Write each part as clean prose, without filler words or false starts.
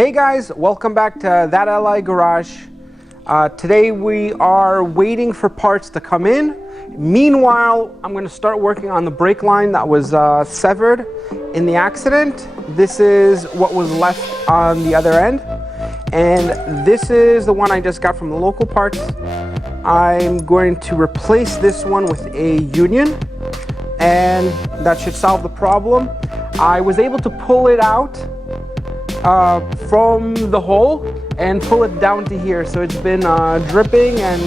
Hey guys, welcome back to That Ally Garage. Today we are waiting for parts to come in. Meanwhile, I'm going to start working on the brake line that was severed in the accident. This is what was left on the other end. And this is the one I just got from the local parts. I'm going to replace this one with a union, and that should solve the problem. I was able to pull it out from the hole and pull it down to here, so it's been dripping, and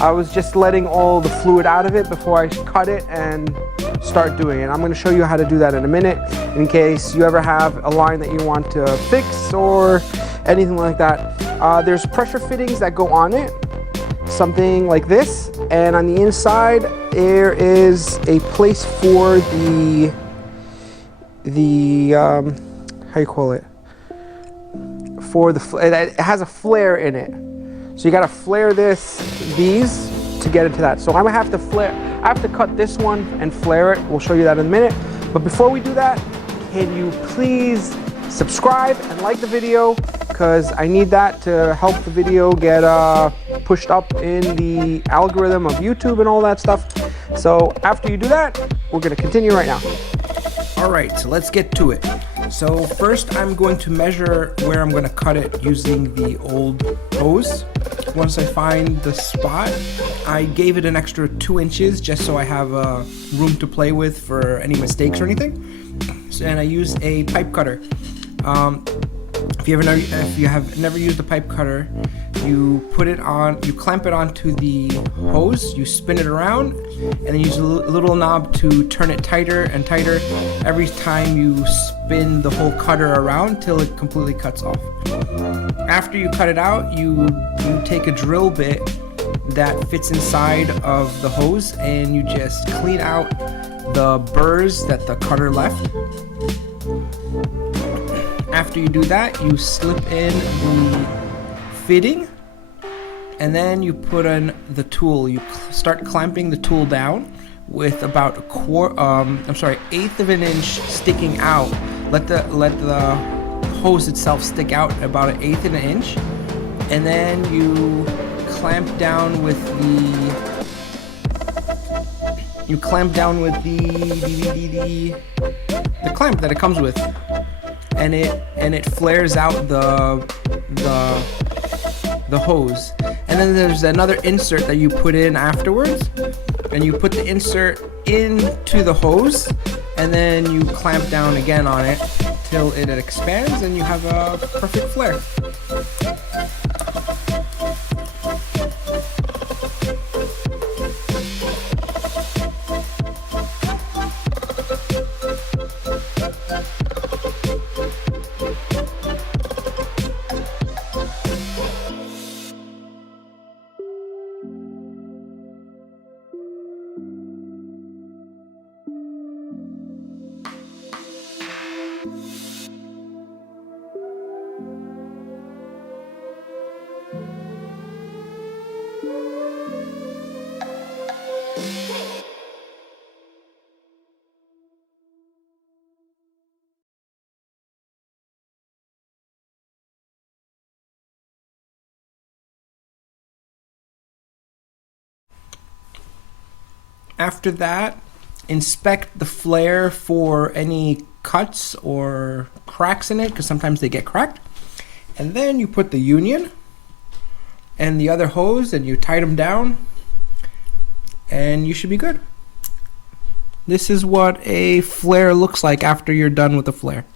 I was just letting all the fluid out of it before I cut it and start doing it. I'm going to show you how to do that in a minute in case you ever have a line that you want to fix or anything like that. There's pressure fittings that go on it, something like this, and on the inside there is a place for the how you call it? It has a flare in it. So you gotta flare these to get into that. So I'm gonna have to I have to cut this one and flare it. We'll show you that in a minute. But before we do that, can you please subscribe and like the video? Because I need that to help the video get pushed up in the algorithm of YouTube and all that stuff. So after you do that, we're gonna continue right now. All right, so let's get to it. So first I'm going to measure where I'm going to cut it using the old hose. Once I find the spot, I gave it an extra 2 inches just so I have room to play with for any mistakes or anything. And I use a pipe cutter. If you have never used a pipe cutter, you clamp it onto the hose, you spin it around, and then use a little knob to turn it tighter and tighter every time you spin the whole cutter around till it completely cuts off. After you cut it out, you take a drill bit that fits inside of the hose and you just clean out the burrs that the cutter left. After you do that, you slip in the fitting, and then you put in the tool. You start clamping the tool down with about eighth of an inch sticking out. Let the hose itself stick out about an eighth of an inch, and then you clamp down with the clamp that it comes with. And it flares out the hose. And then there's another insert that you put in afterwards, and you put the insert into the hose, and then you clamp down again on it till it expands, and you have a perfect flare. After that, inspect the flare for any cuts or cracks in it, because sometimes they get cracked. And then you put the union and the other hose and you tight them down, and you should be good. This is what a flare looks like after you're done with the flare.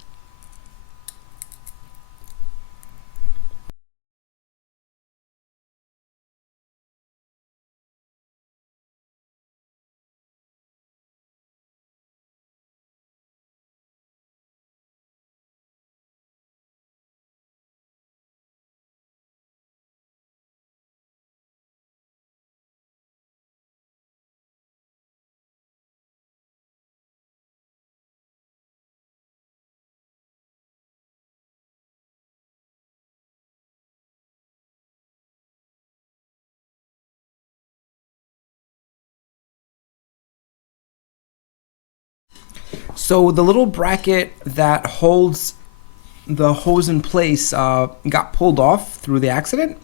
So the little bracket that holds the hose in place got pulled off through the accident.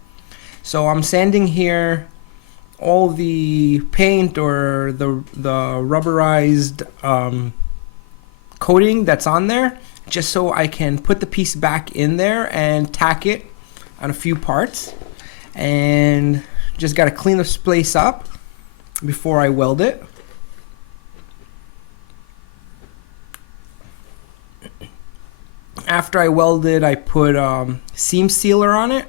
So I'm sanding here all the paint or the rubberized coating that's on there, just so I can put the piece back in there and tack it on a few parts. And just got to clean this place up before I weld it. After I welded, I put seam sealer on it.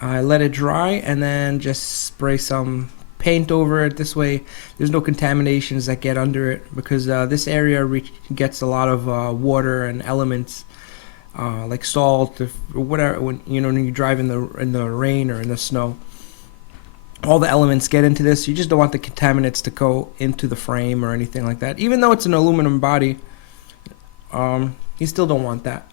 I let it dry and then just spray some paint over it. This way there's no contaminations that get under it, because this area gets a lot of water and elements like salt or whatever. When you drive in the rain or in the snow, all the elements get into this. You just don't want the contaminants to go into the frame or anything like that. Even though it's an aluminum body, you still don't want that.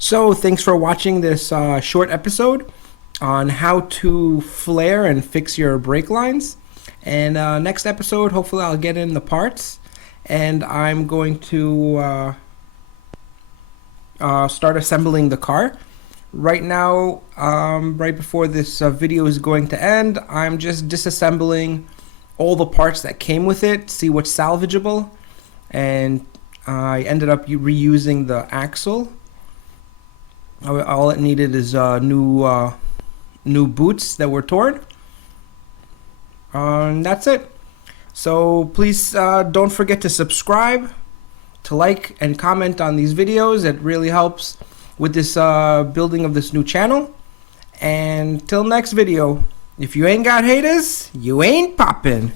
So thanks for watching this short episode on how to flare and fix your brake lines. And next episode, hopefully I'll get in the parts, and I'm going to start assembling the car. Right now, right before this video is going to end, I'm just disassembling all the parts that came with it, see what's salvageable. And I ended up reusing the axle. All it needed is new boots that were torn. And that's it. So please don't forget to subscribe, to like and comment on these videos. It really helps with this building of this new channel. And till next video, if you ain't got haters, you ain't poppin'.